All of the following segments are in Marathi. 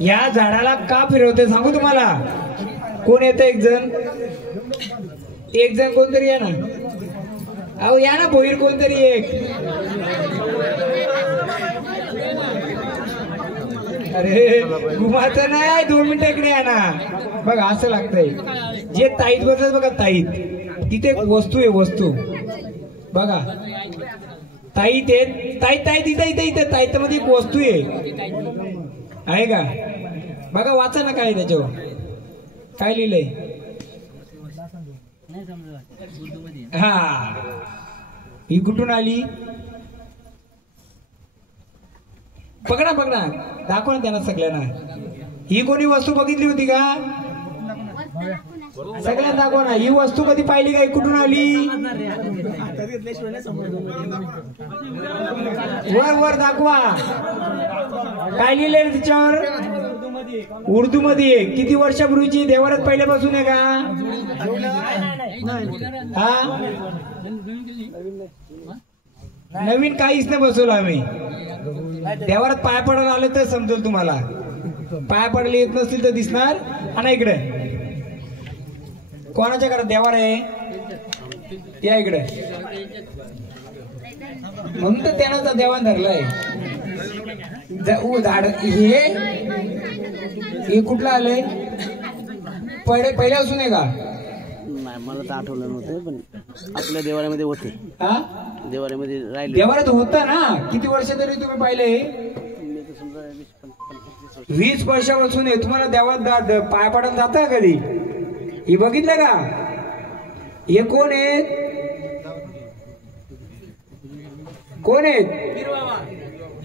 या झाडाला का फिरवते सांगू तुम्हाला. कोण येतं? एक जण कोणतरी या ना. अहो या ना भोईर कोणतरी एक. अरे घुमाचं नाही, 2 मिनिटं इकडे या ना. बघा असं लागतंय. जे ताईत बसत बघा, ताईत तिथे वस्तू आहे, वस्तू बघा. ताईत आहे, ताईत इथे ताईत मध्ये एक वस्तू आहे का? बघा वाचा ना काय त्याच्यावर काय लिहिलंय. हा ही कुठून आली? पकडा दाखवा ना त्यांना सगळ्यांना. ही कोणी वस्तू बघितली होती का? सगळ्यांना दाखवा ना. ही वस्तू कधी पाहिली का? कुठून आली? वर दाखवा. काय लिहिलंय त्याच्यावर? उर्दू मध्ये. किती वर्षापूर्वीची? देवारात पहिल्यापासून आहे का? हा नवीन काहीच नाही बसवलं आम्ही. देवारात पाय पडायला आले तर समजेल तुम्हाला. पाय पडले येत नसतील तर दिसणार. आणि इकडे कोणाच्या घरात देवार आहे? या इकडे. म्हणून तर त्यानं देवान धरलाय. झाड हे कुठलं आलंय? पहिल्यापासून आहे का? नाही मला तर आठवलं नव्हतं, पण आपल्या देवाऱ्यामध्ये होते. हा देवाऱ्यामध्ये राहिले. देवाऱ्यात होता ना. किती वर्ष तरी तुम्ही पाहिले? 20 वर्षापासून आहे. तुम्हाला देवात पाय पडायला जाता कधी? हे बघितलं का? हे कोण आहेत? कोण आहेत?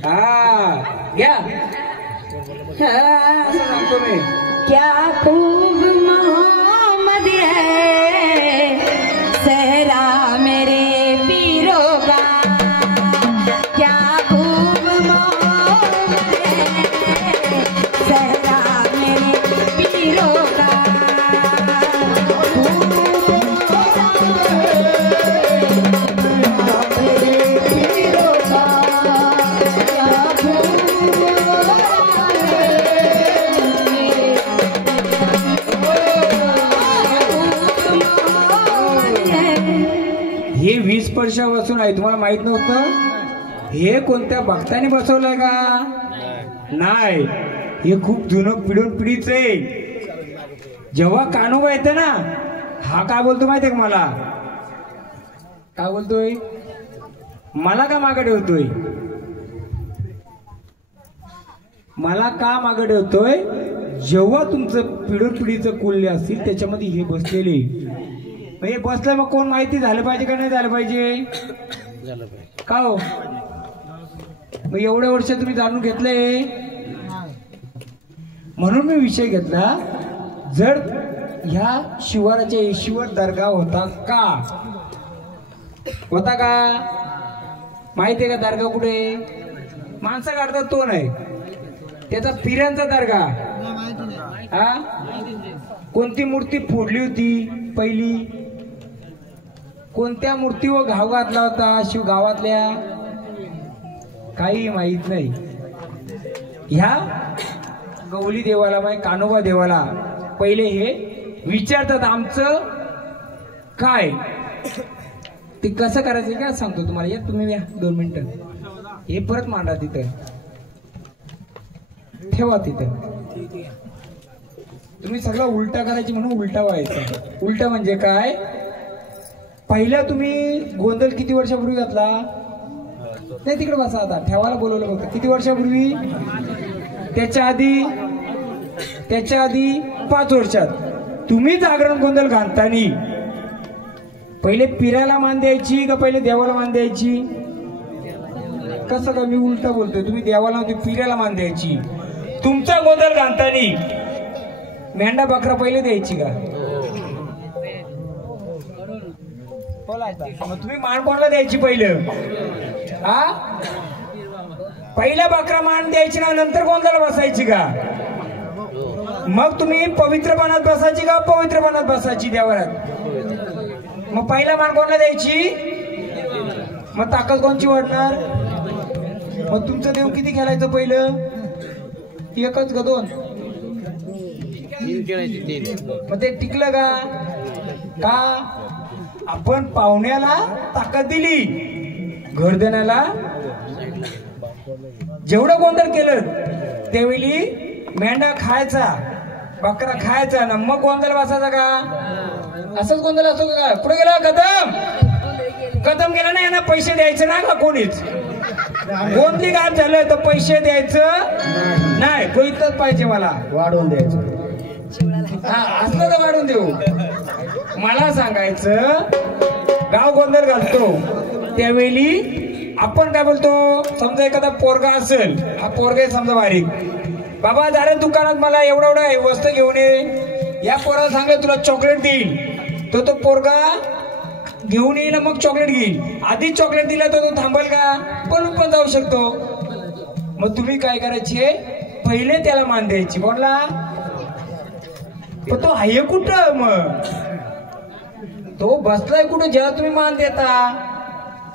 हा घ्या. असं सांगतो मी. क्या खूब मोहम्मद है सहरा मेरे पीरों का. क्या खूब मोहम्मद है सहरा मेरे पीरों का. हे 20 वर्षापासून आहे. तुम्हाला माहित नव्हतं? हे कोणत्या भक्ताने बसवलंय का? नाही. हे खूप जुनं पिढून पिढीच आहे. जेव्हा कान्होबा येते ना, हा काय बोलतो माहितीये का? मला काय बोलतोय? मला का मागे ठेवतोय? मला का मागे ठेवतोय? जेव्हा तुमचं पिढून पिढीचं कुल्ले असतील त्याच्यामध्ये हे बसलेले. हे बसलं मग कोण माहिती झालं पाहिजे का नाही झालं पाहिजे? का हो? मग एवढ्या वर्ष तुम्ही जाणून घेतलंय. म्हणून मी विषय घेतला. जर ह्या शिवाराच्या ईश्वर दर्गा होता का? माहितीये का दर्गा कुठे? माणसं काढतात तो नाही, त्याचा पिरांचा दर्गा. हा कोणती मूर्ती फोडली होती पहिली? कोणत्या मूर्तीवर घाव घातला होता शिव गावातल्या? काही माहित नाही. ह्या गवली देवाला माहिती, कान्होबा देवाला पहिले हे विचारतात आमचं काय ते कसं करायचं काय सांगतो तुम्हाला. या तुम्ही या 2 मिनिटं. हे परत मांडा तिथं, ठेवा तिथं. तुम्ही सगळं उलटा करायची म्हणून उलटा व्हायचं. उलटा म्हणजे काय? पहिला तुम्ही गोंधळ किती वर्षापूर्वी घातला? नाही तिकडे बसा. आता ठेवायला बोलवलं होतं. किती वर्षापूर्वी? त्याच्या आधी 5 वर्षात तुम्ही जागरण गोंधळ घालतानी पहिले पिराला मान द्यायची का पहिले देवाला मान द्यायची? कसं का मी उलटा बोलतोय? तुम्ही देवाला पिराला मान द्यायची. तुमचा गोंधळ घालतानी मेंढा बकरा पहिले द्यायची का? मग तुम्ही मान कोणाला द्यायची पहिलं? हा पहिला बकरा मान द्यायची ना, नंतर गोंधळ बसायची का? मग तुम्ही पवित्र पानात बसायची का पवित्र पानात बसायची देवारात? मग पहिला मान कोणाला द्यायची? मग ताकद कोणची वाढणार? मग तुमचं देव किती खेळायचं पहिलं? एकच का दोन? मग ते टिकलं का आपण पाहुण्याला ताकद दिली, घर देण्याला जेवढं गोंधळ केलं त्यावेळी मेंढा खायचा, बकरा खायचा ना, मग गोंधळ वाचायचा का? असंच गोंधळ असतो का? कुठे गेला कदम गेला नाही ना, पैसे द्यायचे ना का कोणीच? गोंधळी गायब झालं तर पैसे द्यायचं नाही, तो इथंच पाहिजे मला वाढवून द्यायचं. हा असलं तर वाढून देऊ. मला सांगायचं गाव गोंधळ घालतो त्यावेळी आपण काय बोलतो? समजा एखादा पोरगा असेल, हा पोरगा समजा बारीक, बाबा जरा दुकानात मला एवढा वस्तू घेऊन ये, या पोराला सांगा तुला चॉकलेट देईल, तो पोरगा घेऊन येईल मग चॉकलेट घेईल. आधीच चॉकलेट दिला तर तो थांबल का? पळून पण जाऊ शकतो. मग तुम्ही काय करायचे? पहिले त्याला मान द्यायची. कोणला? पण तो आहे कुठं? मग तो बसलाय कुठं ज्याला तुम्ही मान देता?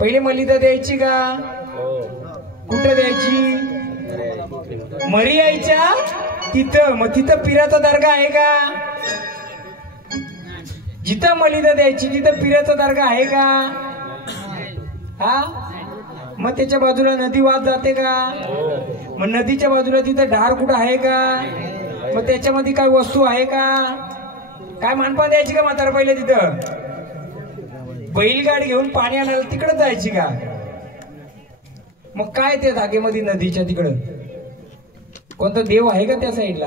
पहिले मलिदा द्यायची का? कुठं द्यायची? मरी यायच्या तिथं. मग तिथं पिराचा दर्गा आहे का? जिथं मलिदा द्यायची तिथं पिराचा दर्गा आहे का? हा मग त्याच्या बाजूला नदी वाहत जाते का? मग नदीच्या बाजूला तिथं ढार कुठं आहे का? मग त्याच्यामध्ये काय वस्तू आहे का? काय मानपा द्यायची का म्हातारा? पहिले तिथं बैलगाडी घेऊन पाणी आणायला तिकडे जायची का? मग काय त्या जागेमध्ये नदीच्या तिकडं कोणता देव आहे का त्या साईडला?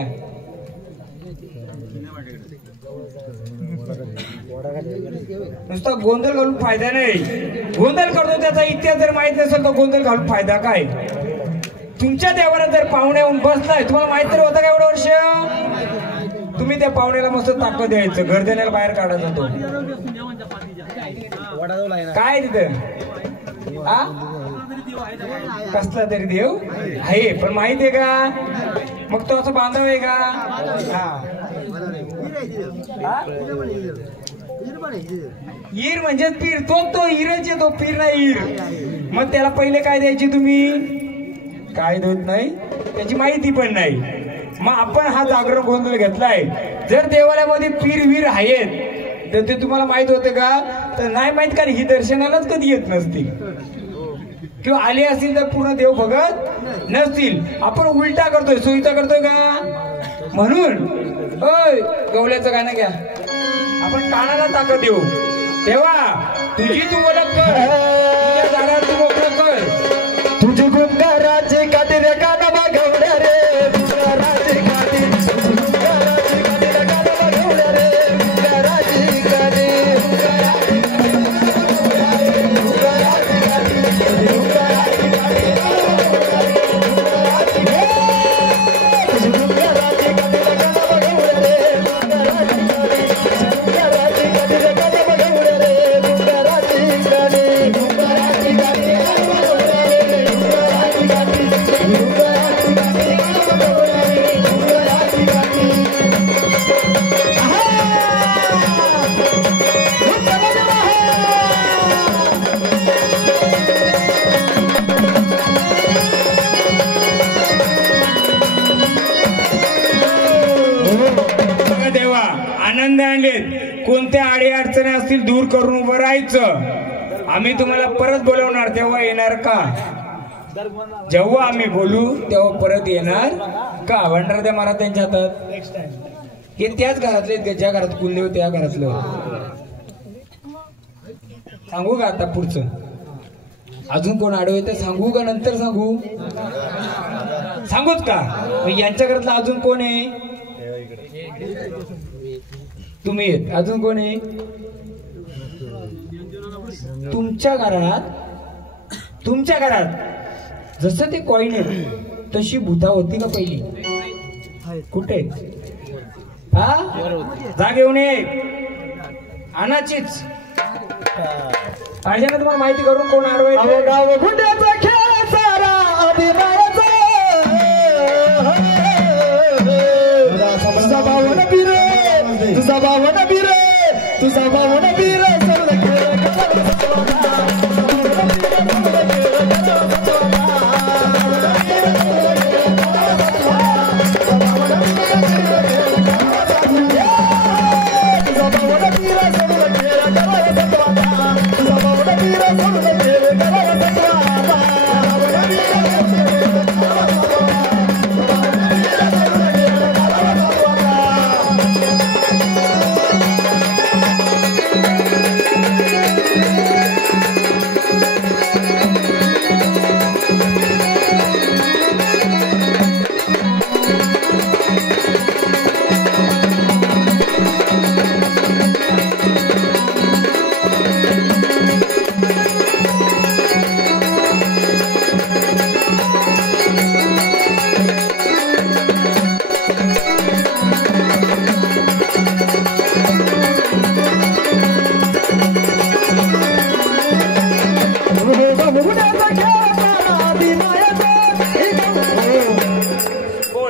नुसता गोंधळ घालून फायदा नाही. गोंधळ करतो त्याचा इतिहास जर माहित नसेल तर गोंधळ घालून फायदा काय? तुमच्या देवाला जर पाहुणे येऊन बसलाय, तुम्हाला माहित तरी होतं का एवढं वर्ष? तुम्ही त्या पाहुण्याला मस्त ताकद द्यायचं, घर देण्याला बाहेर काढायचा. तो काय तिथं कसला तरी देव आहे, पण माहितीये का? मग तो असं बांधव आहे का? ईर म्हणजे पीर, तो हिरच आहे, तो पीर नाही ईर. मग त्याला पहिले काय द्यायची तुम्ही? काय देत नाही, त्याची माहिती पण नाही. मग आपण हा जागरण गोंधळ घेतलाय. जर देवालयामध्ये पीर वीर आहेत तर ते तुम्हाला माहित होते का? तर नाही माहित, कारण ही दर्शनालाच कधी येत नसतील किंवा आले असतील तर पूर्ण देव भगत नसतील. आपण उलटा करतोय, सुविधा करतोय का? म्हणून गवल्याचं गाणं घ्या, आपण कानाला ताकद देऊ. तेव्हा तुझी तू ओळख कर, तुझ्या झाडावर तू मोकळं कर. तुझी गुंगाराची काठी रे कानाबा गवड्या रे, गुंगाराची काठी, गुंगाराची काठी रे कानाबा गवड्या रे, गुंगाराची काठी, गुंगाराची आनंद आणलेत. कोणत्या अडी अडचणी असतील दूर करून उभं राहायचं. आम्ही तुम्हाला परत बोलवणार, तेव्हा येणार का? जेव्हा आम्ही बोलू तेव्हा परत येणार का? भंडारा द्या महाराजांच्या हातात. हे त्याच घरातले, ज्या घरात कुलदेव त्या घरातलं. सांगू का आता पुढचं? अजून कोण आडवे तर सांगू का नंतर सांगू? सांगूच का? यांच्या घरातलं अजून कोण आहे? तुम्ही आहेत. अजून कोण आहे? तुमच्या घरात जसं ते कॉईन आहे तशी भूता होती का पहिली? कुठे? हा जा घेऊन ये, आणाचीच पाहिजे ना. तुम्हाला माहिती करून कोण आडवायचं? गाव गुंड्याचा खेळ सारा आधी मारायचा, तुझा भावन बीर, तुझा भावन बीर, तुझा भावन बीर,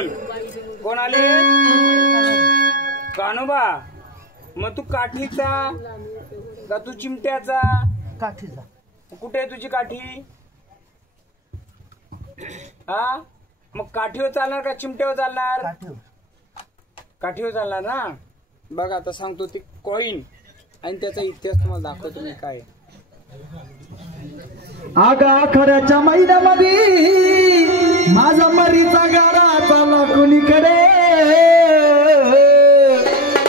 बोल कोण आले कानोबा मग तू काठीचा का तू चिमट्याचा काठीचा कुठे आहे तुझी काठी हा मग काठीवर चालणार का चिमट्यावर चालणार काठीवर चालणार ना बघा आता सांगतो ते कॉईन आणि त्याचा इतिहास तुम्हाला दाखवतो मी काय आगा खऱ्याच्या महिन्यामध्ये माझा मरीचा गाडा चालला कुणीकडे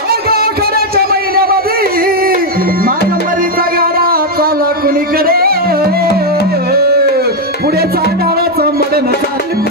आगा खऱ्याच्या महिन्यामध्ये माझा मरीचा गाडा चालला कुणीकडे पुढे चालणाराचं मरण चालली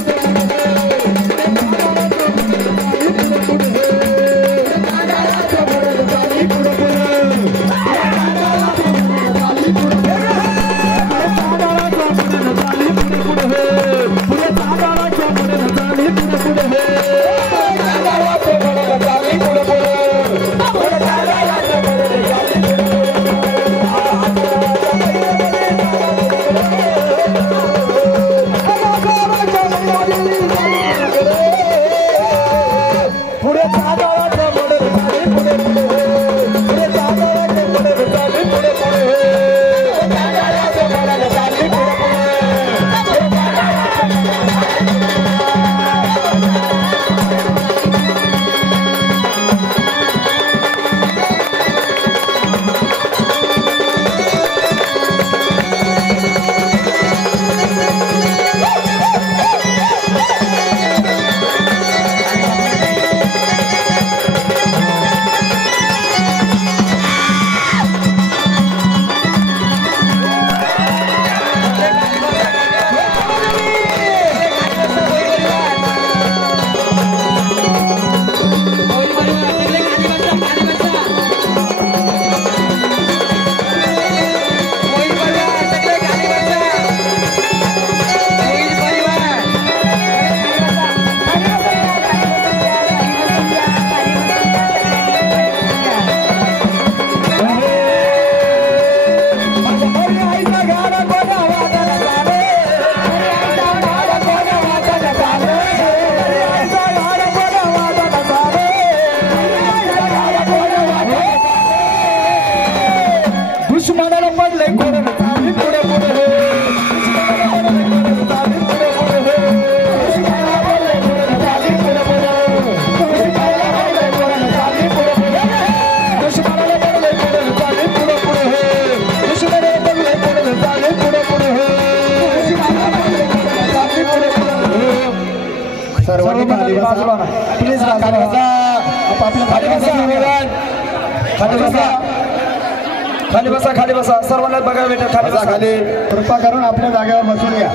खाली बसा सर्वांना बघा बेटा खाली बसा खाली कृपा करून आपल्या जागेवर बसून घ्या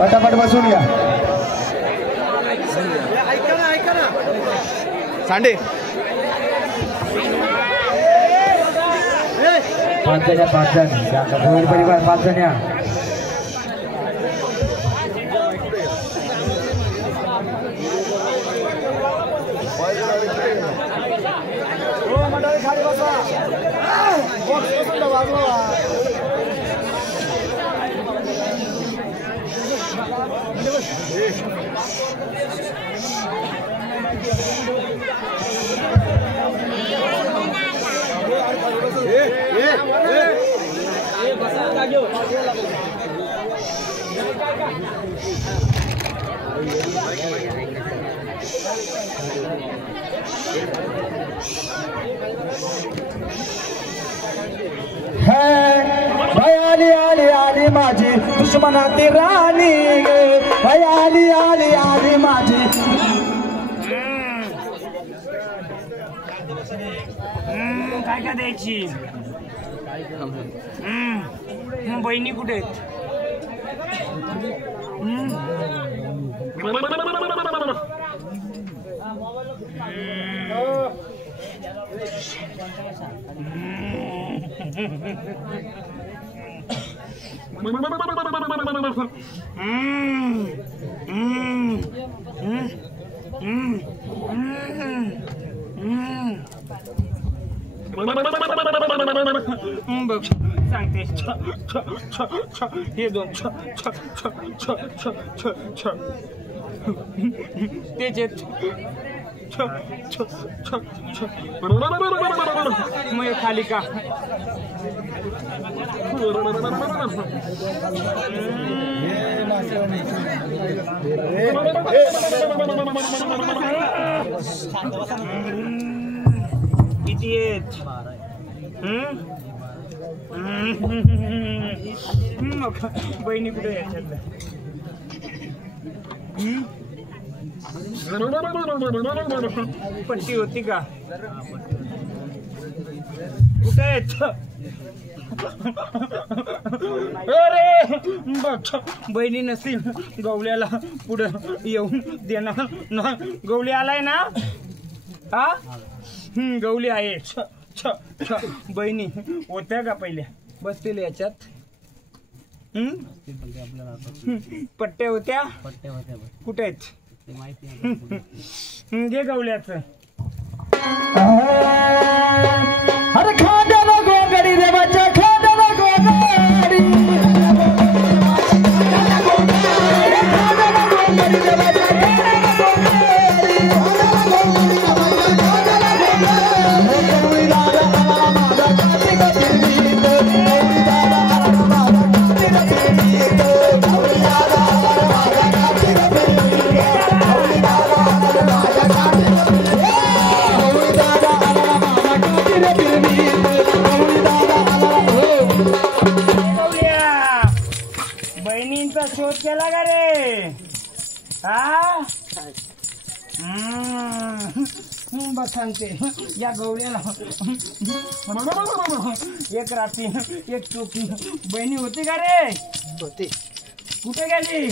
पटापट बसून घ्या सांडे पाच जण परिवार 5 जण या खाली बसा आली माझी दुश्मनाती राणी गे आली माझी काय काय द्यायची बहिणी कुठे आहेत सांगते हे दोन त्याचे मग खाली का किती आहेत बहिणी कुठे याच्यातल्या पट्टी होती का कुठे आहेत अरे बहिणी नसतील गवल्याला पुढं येऊन देणार ना गवली आलाय ना हा गवली आहे बहिणी होत्या का पहिल्या बसतील याच्यात पट्ट्या होत्या कुठे आहेत घे गवल्याचं अरे खांद्याला गोगडी देवाच्या खांद्याला गोगडी बहिणींचा शोध केला का रे हा बसांचे या गवळ्याला एक रात्री एक टोपी बहिणी होती का रे होती कुठे गेली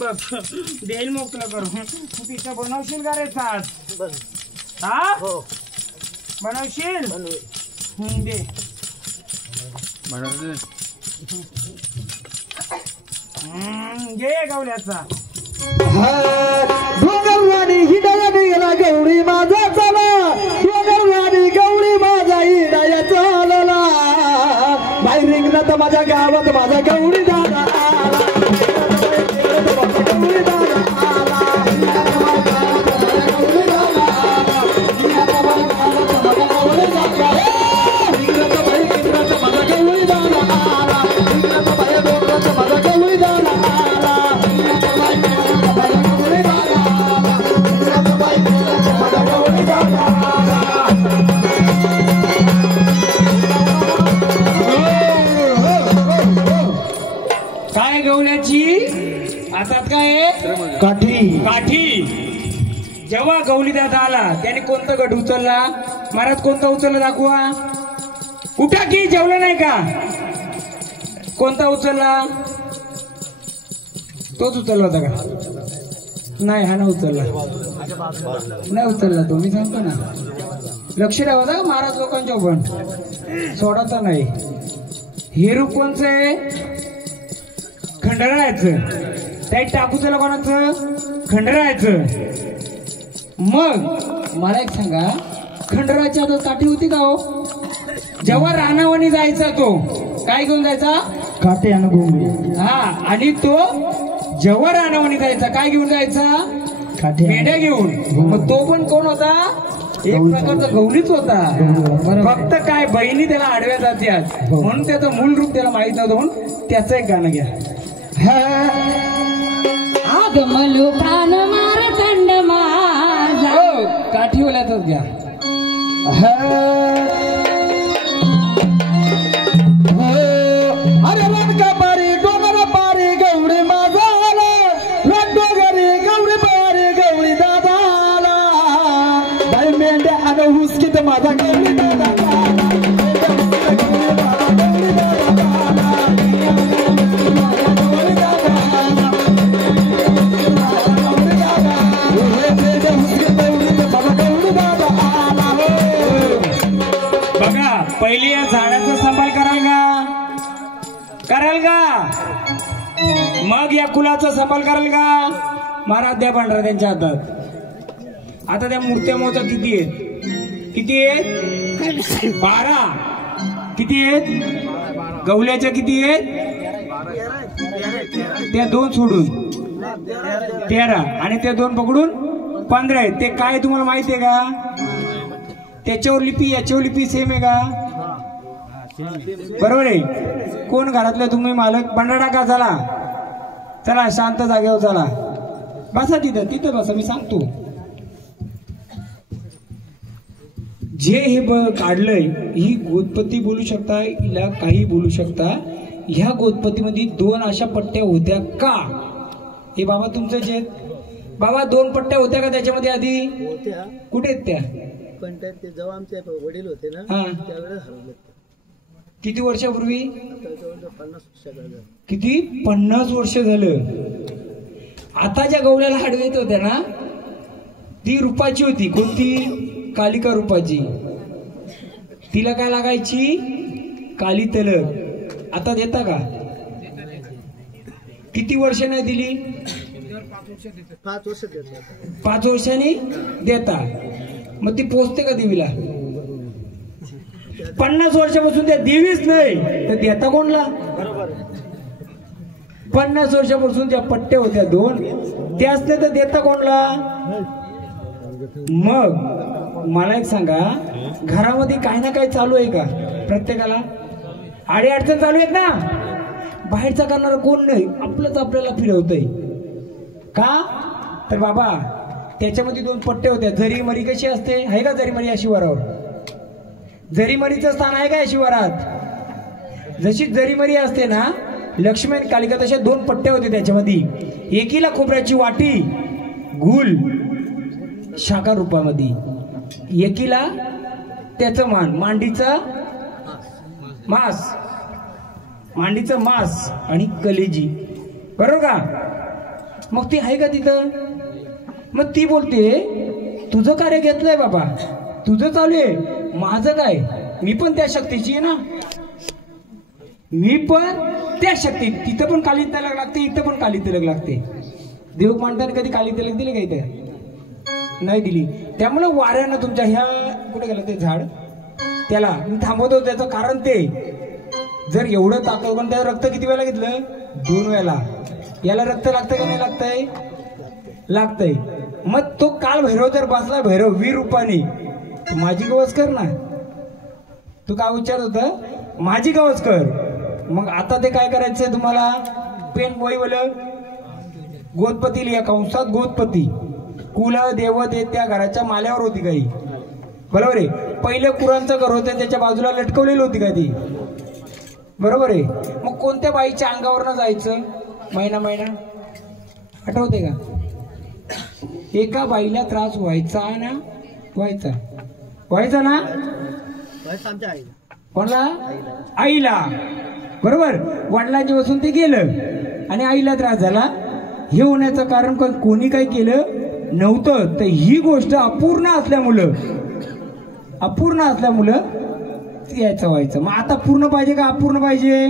बघ देईल मोकळं करू तिचं बनवशील का रे साथ हा बनवशील दे घे गवल्याचा डोंगरवाडी हिडाया गेला गौरी माझा चला डोंगरवाडी गौरी माझा हिडाया चालला बाहेर रिंगणात माझ्या गावात माझा गौरी दादा आला गौरी दादा आला काय गवल्याची हातात काय काठी काठी जेव्हा गवली दादा आला त्याने कोणता गट उचलला महाराज कोणता उचलला दाखवा उठा की जेवला नाही का कोणता उचलला तोच उचलला होता का नाही हा ना उचलला नाही उचलला तो मी सांगतो ना लक्ष ठेवा का महाराज लोकांच्या पण सोडाचा नाही हे रूप कोणचं आहे खंडरायचं त्यात टाकू त्याला कोणाचं खंडरायचं मग मला एक सांगा खंडराच्या हातात काठी होती का हो जेव्हा रानावणी जायचा तो काय घेऊन जायचा काठी आणि घोंगडी हा आणि तो जेव्हा रानावणी जायचा काय घेऊन जायचा काठी मेंढ्या घेऊन मग तो पण कोण होता एक प्रकारचा गौरीच होता फक्त काय बहिणी त्याला आडव्या जात्यात म्हणून त्याचं मूळ रूप त्याला माहित नव्हतं म्हणून त्याचं एक गाणं घ्या आगमलो प्राण मारतंड माझा काठी ओल्यातच घ्या अरे रंगा पारी डोंगर पारी गौरी माझा आला रंगोगरी गौरी पारी गौरी दादा आला बाई मेंढ्या आणि हुसकीत माझा गौरी दादा बघा पहिली या झाडाचा सांभाळ कराल का मग या कुलाचा सांभाळ कराल का महाराज द्या पांढरा त्यांच्या हातात आता त्या मूर्त्या मोजा किती आहेत 12 किती आहेत? गवल्याच्या किती आहेत? त्या 2 सोडून 13 आणि त्या 2 पकडून 15 आहेत. ते काय तुम्हाला माहिती आहे का? त्याच्यावर लिपी याच्यावर लिपी सेम आहे का? बरोबर आहे. कोण घरातलं तुम्ही मालक? बंडा टाका. चला चला शांत जागेवर चला. बसा तिथं तिथं बसा. मी सांगतो जे हे काढलंय ही गोतपत्ती बोलू शकता, हिला काही बोलू शकता. ह्या गोतपत्तीमध्ये 2 अशा पट्ट्या होत्या का? हे बाबा तुमचं जे बाबा 2 पट्ट्या होत्या का त्याच्यामध्ये आधी? होत्या. कुठे आहेत त्या? पण ते जेव्हा आमचे वडील होते ना हा. त्यावेळेस हरवले. किती वर्षापूर्वी? आता जवळजवळ 50 वर्ष झालं. किती? 50 वर्ष झालं. आता ज्या गवल्याला हाडवे येत होत्या ना ती रुपाची होती. कोणती? कालिका रूपाची. तिला काय लागायची? काली तलक. आता देता का? किती वर्ष नाही दिली? 5 वर्ष देतो. 5 वर्षांनी देता. मग ती पोचते का देवीला? 50 वर्षापासून त्या देवीच नाही तर देता कोणला? 50 वर्षापासून ज्या पट्ट्या होत्या 2 त्याच नाही तर देता कोणला? मग मला एक सांगा, घरामध्ये काही ना काही चालू आहे का? प्रत्येकाला अडचण चालू आहेत ना. बाहेरचा करणारा कोण नाही, आपलंच आपल्याला फिरवतंय का? तर बाबा त्याच्यामध्ये 2 पट्टे होत्या. जरीमरी कशी असते? आहे का जरीमरी या शिवारावर? जरीमरीचं स्थान आहे का या शिवारात? जशी जरीमरी असते ना लक्ष्मी आणि कालिका तशा 2 पट्ट्या होत्या त्याच्यामध्ये. एकीला खोबऱ्याची वाटी गुल शाखा रूपामध्ये, एकीला त्याचं मांडीचं मांस, मांडीचं मांस आणि कलेजी. बरोबर का? मग ती आहे का तिथं? मग ती बोलते तुझं कार्य घेतलंय बाबा, तुझं चालू आहे, माझं काय? मी पण त्या शक्तीची आहे ना. मी पण त्या शक्ती. तिथं पण काली तिलक लागते, इथं पण काली तिलक लागते. देव मांडताना कधी काली तिलक दिली का? इथे नाही दिली. त्यामुळे वाऱ्यानं तुमच्या ह्या कुठे गेलं ते झाड त्याला मी थांबवतो. त्याचं कारण ते जर एवढं ताकद पण त्या रक्त किती वेळा घेतलं? 2 वेळा. याला रक्त लागतंय का नाही लागतंय? लागतंय. मग तो काल भैरव जर बसला भैरव वीर रूपाने माझी गवस कर ना. तू काय विचारत होता? माझी गवस कर. मग आता ते काय करायचंय तुम्हाला? पेन वही बोल गोतपती लिहा कंसात. गोतपती कुल देवते त्या घराच्या माल्यावर होती काही. बरोबर आहे. पहिलं कुरांचं घर होतं त्याच्या बाजूला लटकवलेली होती का ती? बरोबर आहे. मग कोणत्या बाईच्या अंगावर जायचं? महिना आठवते का? एका बाईला त्रास व्हायचा ना? व्हायचा ना? आमच्या आईला. कोणला? आईला. बरोबर. वडिलांची बसून ते गेलं आणि आईला त्रास झाला. हे होण्याचं कारण कोणी काय केलं नव्हतं. तर ही गोष्ट अपूर्ण असल्यामुळं यायचं व्हायचं. मग आता पूर्ण पाहिजे का अपूर्ण पाहिजे?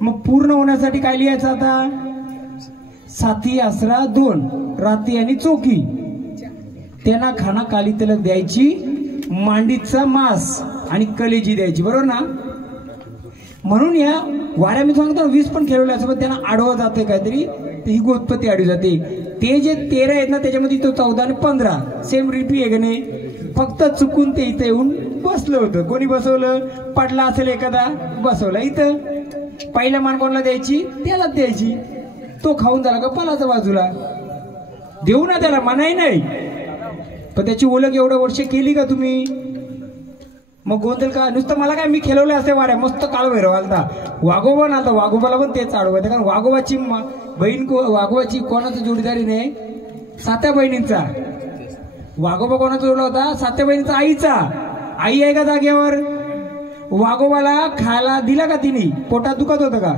मग पूर्ण होण्यासाठी काय लिहायचं आता? 7 आसरा 2 राती आणि चौकी. त्यांना खाना काली तिलक द्यायची, मांडीचा मांस आणि कलेजी द्यायची. बरोबर ना? म्हणून या वाऱ्या मी सांगतो 20 पण खेळवले असं त्यांना आडवं जाते काहीतरी. ही गोतपती आडवी जाते. ते जे 13 आहेत ना त्याच्यामध्ये तो 14 आणि 15 सेम रिपी आहे का नाही? फक्त चुकून ते इथं येऊन बसलं होतं. कोणी बसवलं? पडला असेल एखादा बसवला इथं. पहिल्या मान कोणाला द्यायची? त्यालाच द्यायची. तो खाऊन झाला का पलाचा बाजूला देऊ ना त्याला, मनाई नाही. पण त्याची ओळख एवढं वर्ष केली का तुम्ही? मग गोंधळ का? नुसतं मला काय मी खेळवलं असे वाऱ्या मस्त काळ भैरव आलता. वाघोबा ना आता वाघोबाला पण तेच आडवायचं. कारण वाघोबाची बहीण वाघोबाची कोणाचा जोडीदारी नाही? 7 बहिणींचा. वाघोबा कोणाचा जोडला होता? 7 बहिणींचा. आईचा. आई आहे का जागेवर? वाघोबाला खायला दिला का तिने? पोटात दुखत होतं का?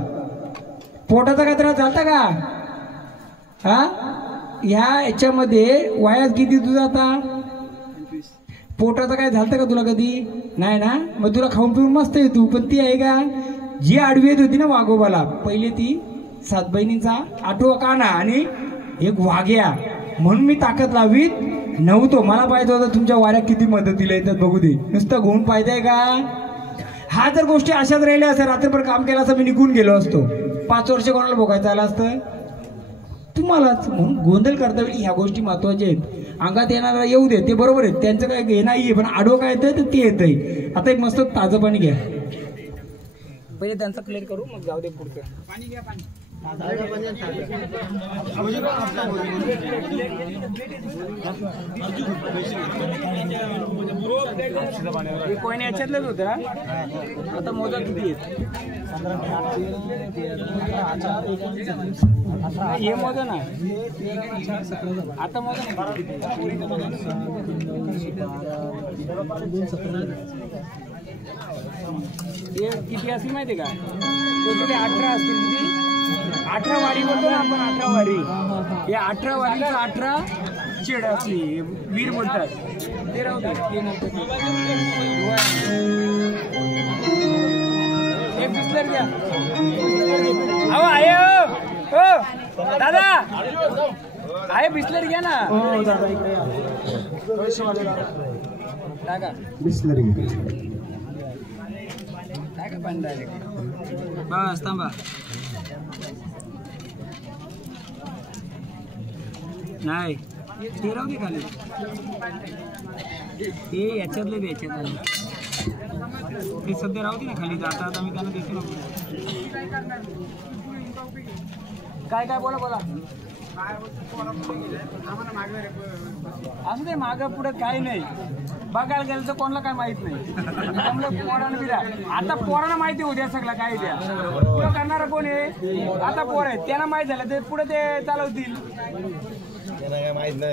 पोटाचा काय त्रास झाला का? हा ह्या याच्यामध्ये वयात किती तुझा आता? पोटाचं काय झालं का तुला कधी? नाही ना? मग तुला खाऊन पिऊन मस्त आहे तू. पण ती आहे का जी आडवी येत होती ना वाघोबाला? पहिले ती 7 बहिणींचा 8वा काना आणि एक वाघ्या. म्हणून मी ताकद लावीत नव्हतो. मला पाहिजे होतं तुमच्या वाऱ्या किती मदतीला येतात बघू दे. नुसतं घेऊन पाहिजे का? हा जर गोष्टी अशाच राहिल्या असं रात्रभर काम केलं असं मी निघून गेलो असतो, 5 वर्ष कोणाला भोगायचं आलं असतं तुम्हालाच. म्हणून गोंधळ करता वेळी ह्या गोष्टी महत्वाच्या आहेत. अंगात येणारा येऊ दे, ते बरोबर आहे, त्यांचं काय हे नाहीये, पण आडवं काय येतंय तर ते येतंय. आता एक मस्त ताजं पाणी घ्या, पहिले त्यांचं क्लिअर करू, मग जाऊ दे पुढचं. पाणी घ्या, पाणी. कोणी याच्यातलंच होतं. आता मोजा किती आहेत हे मोजा ना, आता मोजा ना किती असतील माहिती का? 18 असतील. किती? 18 वारी बोलतो ना आपण, 18 वारी. या 18 वारीचा 18 चेड असली वीर बोलतात ते. राहू दे, ते नंतर एक बिस्लर घ्या. अहो आहे हो दादा, आहे बिस्लर घ्या ना. हो दादा इकडे टाका बिस्लरी टाका पाणी डायरेक्ट. बस थांबा. नाही ते राहू दे खाली, ते याच्यातले द्यायचे ते सध्या राहू दे ना खाली. आता आता मी त्यांना देतो ना. काय काय बोला बोला. असं ते मागं पुढे काही नाही, बघायला गेलं तर कोणाला काय माहित नाही. त्यामुळे पोरानं बिरा आता पोरांना माहिती होत्या सगळं काय द्या. पुढं करणारा कोण आहे? आता पोर आहे, त्यांना माहित झालं ते पुढे ते चालवतील. माहित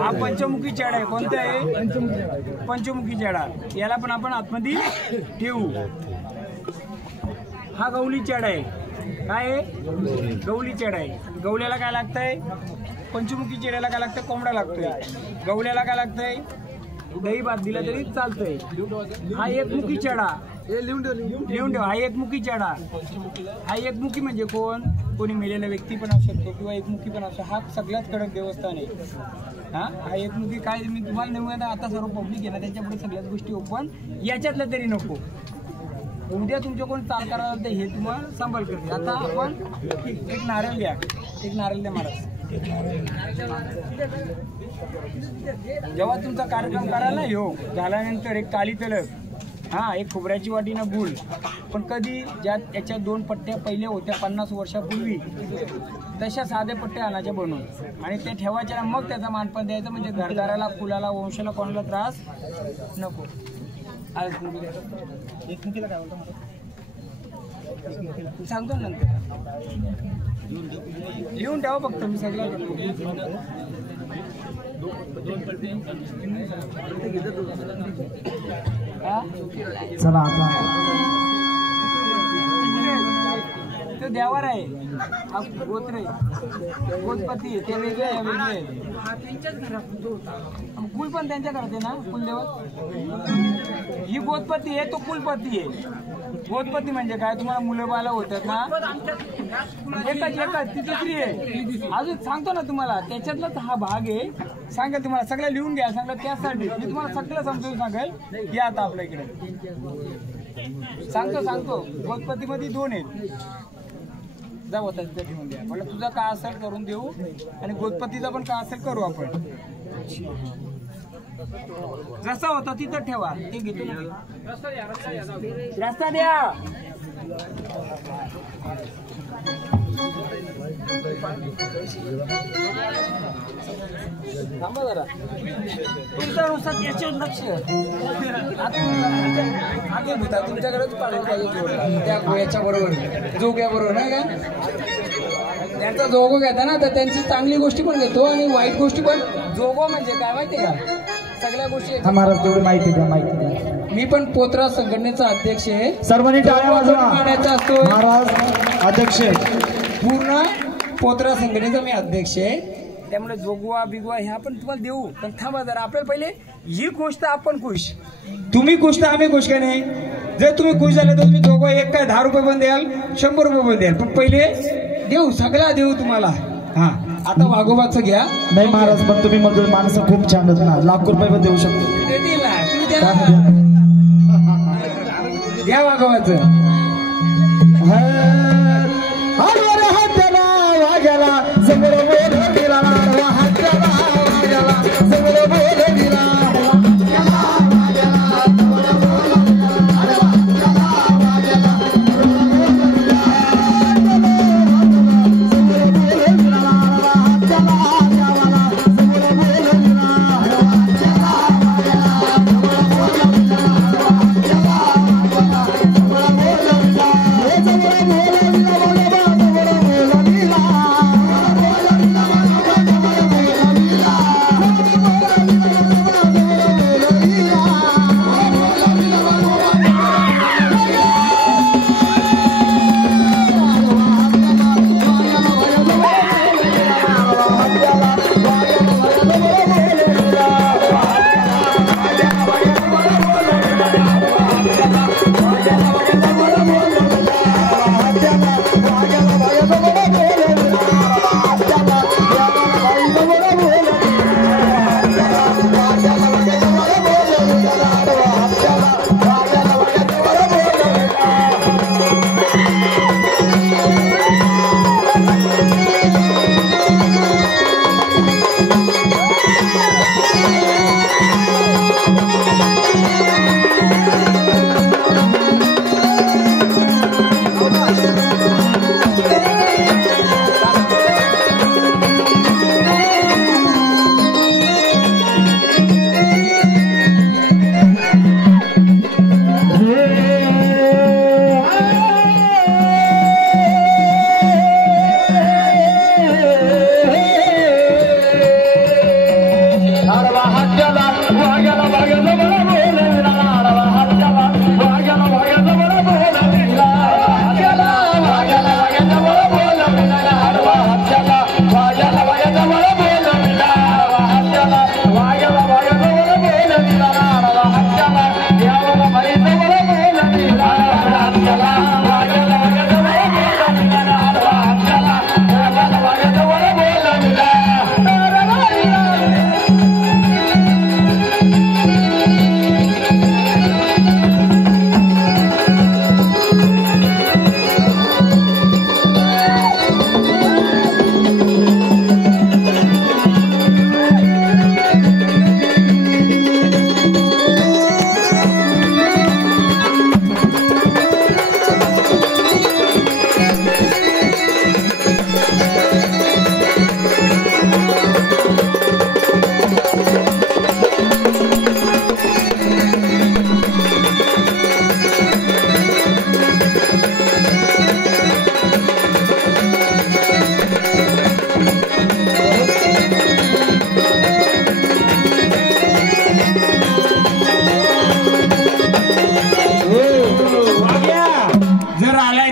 हा पंचमुखी चेडा आहे. कोणता आहे? पंचमुखी चेडा. याला पण आपण आतमध्ये ठेवू. हा गवली चेडा आहे. काय आहे? गवली चेडा आहे. गवल्याला काय लागतंय? पंचमुखी चेड्याला काय लागतंय? कोंबडा लागतोय. गवल्याला काय लागतंय? दही भात दिला तरी चालतंय. हा एकमुखी चेडा लिहून ठेव. हा एकमुखी चेडा. हा एकमुखी म्हणजे कोण? कोणी मेलेला व्यक्ती पण असू शकतो किंवा एकमुखी पण असतो. हा सगळ्यात कडक देवस्थान आहे. हा एकमुखी काय मी तुम्हाला नेमूया. आता सर्व पब्लिक आहे ना, त्यांच्यापुढे सगळ्याच गोष्टी ओपन. याच्यातलं तरी नको. उद्या तुमच्या कोण चाल करायला हे तुम्हाला सांभाळ करते. आता आपण एक नारळ द्या, एक नारळ द्या महाराज. जेव्हा तुमचा कार्यक्रम करायला हो झाल्यानंतर एक काली तलक, हा एक खोबऱ्याची वाटीनं गुळ. पण कधी ज्यात याच्या 2 पट्ट्या पहिल्या होत्या 50 वर्षापूर्वी, तशा साध्या पट्ट्या आणायच्या बनवून आणि ते ठेवायच्या. मग त्याचा मानपण द्यायचं, म्हणजे घरदाराला, फुलाला, वंशाला कोणाला त्रास नको. सांगतो नंतर, लिहून ठेवा फक्त. मी सगळं चला आता तो देवार आहे. हा गोत्र आहे, गोतपती आहे. ते वेगळे आहे, वेगळे. कुल पण त्यांच्या घरात आहे ना, कुलदेवत. ही गोतपती आहे, तो कुलपती आहे. गोतपती म्हणजे काय? तुम्हाला मुलं बाला होतात ना, एकच ती दुसरी आहे. अजून सांगतो ना तुम्हाला, त्याच्यातलाच हा भाग आहे. सांगेल तुम्हाला सगळं, लिहून घ्या. सांगलं त्यासाठी मी तुम्हाला सगळं समजून सांगेल. या आता आपल्या इकडे सांगतो. गोतपतीमध्ये 2 आहेत. जाऊ आता तिथं ठेवून द्या. मला तुझा काय असेल करून देऊ आणि गोतपतीचा पण काय असेल करू आपण. रस्ता होता तिथं ठेवा. ते घेतो ना, रस्ता द्या. थांबा जरा, तुमच्यानुसार याच्यावर लक्ष. आगे भूता तुमच्याकडेच पाडेल पाहिजे त्या गोळ्याच्या बरोबर, जोग्या बरोबर नाही का? त्यांचा जोगो घेता ना, तर त्यांची चांगली गोष्टी पण घेतो आणि वाईट गोष्टी पण. जोगो म्हणजे काय माहितीये का? सगळ्या गोष्टी. महाराज तेवढी माहिती द्या, माहिती द्या. मी पण पोत्रा संघटनेचा अध्यक्ष आहे. सर्वांनी टाळ्या वाजवा. असतो महाराज अध्यक्ष, पूर्ण पोत्रा संघटनेचा मी अध्यक्ष आहे. त्यामुळे जोगवा बिगवा ह्या पण तुम्हाला देऊ. पण थांबा जरा, आपल्याला पहिले ही गोष्ट आपण खुश. तुम्ही खुश तर आम्ही खुश का नाही? जर तुम्ही खुश झाले तर तुम्ही जोगवा एक काय 10 रुपये पण द्याल, 100 रुपये पण द्याल. पण पहिले देऊ, सगळा देऊ तुम्हाला. हा आता वाघोबाचं घ्या. नाही महाराज पण तुम्ही मग माणसं खूप छान आहेत ना, लाख रुपये पण देऊ शकतो. घ्या वाघोबाचं. आडवर हाताला वाघ्याला समोर बोल दिला, आडवा हाताला वाघ्याला समोर बोल दिला.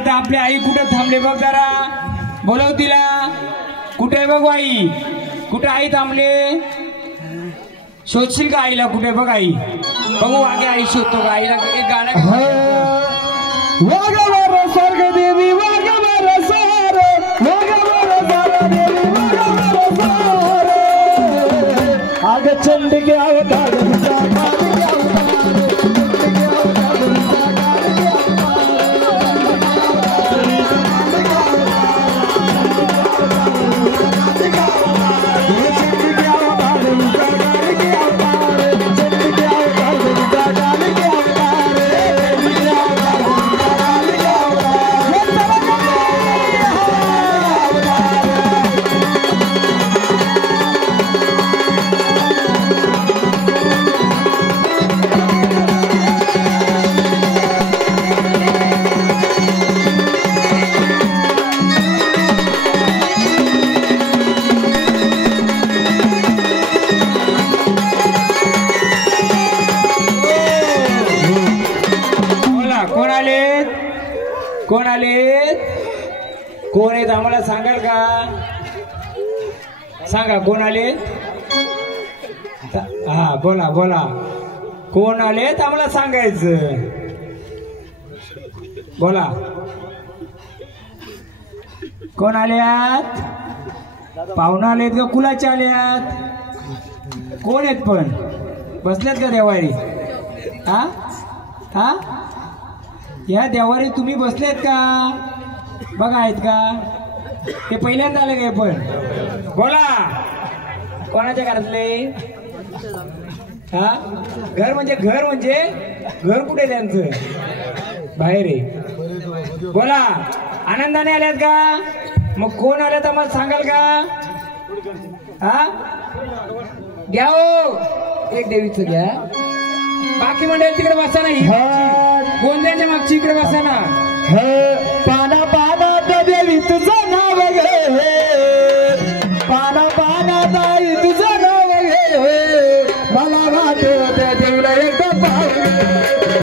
आपली आई कुठे थांबले बघ जरा, बोलव तिला. कुठे बघ आई, कुठे आई थांबले? शोधशील का आईला? कुठे बघ आई, बघू आगे आई शोधतो का आईला. एक गाणं वाघावर स्वर्ग देवी, वाघावर सार, वाघावर सार देवी, वाघावर सार. आग चंडिके अवतार कोण आले? कोण आहेत आम्हाला सांगाल का? सांगा कोण आले? हा बोला बोला, कोण आलेत आम्हाला सांगायचं. बोला कोण आल्यात? पाहुणा आलेत का कुलाचे आल्यात? कोण आहेत पण? बसल्यात का देवारी? हा हा या देवारी तुम्ही बसलेत का? बघा आहेत का? ते पहिल्यांदा आले काय पण? बोला कोणाच्या घरातले? हा घर म्हणजे घर कुठे त्यांचं? बाहेर आहे. बोला आनंदाने आल्यात का? मग कोण आल्यात आम्हाला सांगाल का? हा घ्या हो एक देवीचं घ्या. बाकी मंडळी तिकडे बसा नाही. गोंद्याच्या मागची इकडे बसा ना.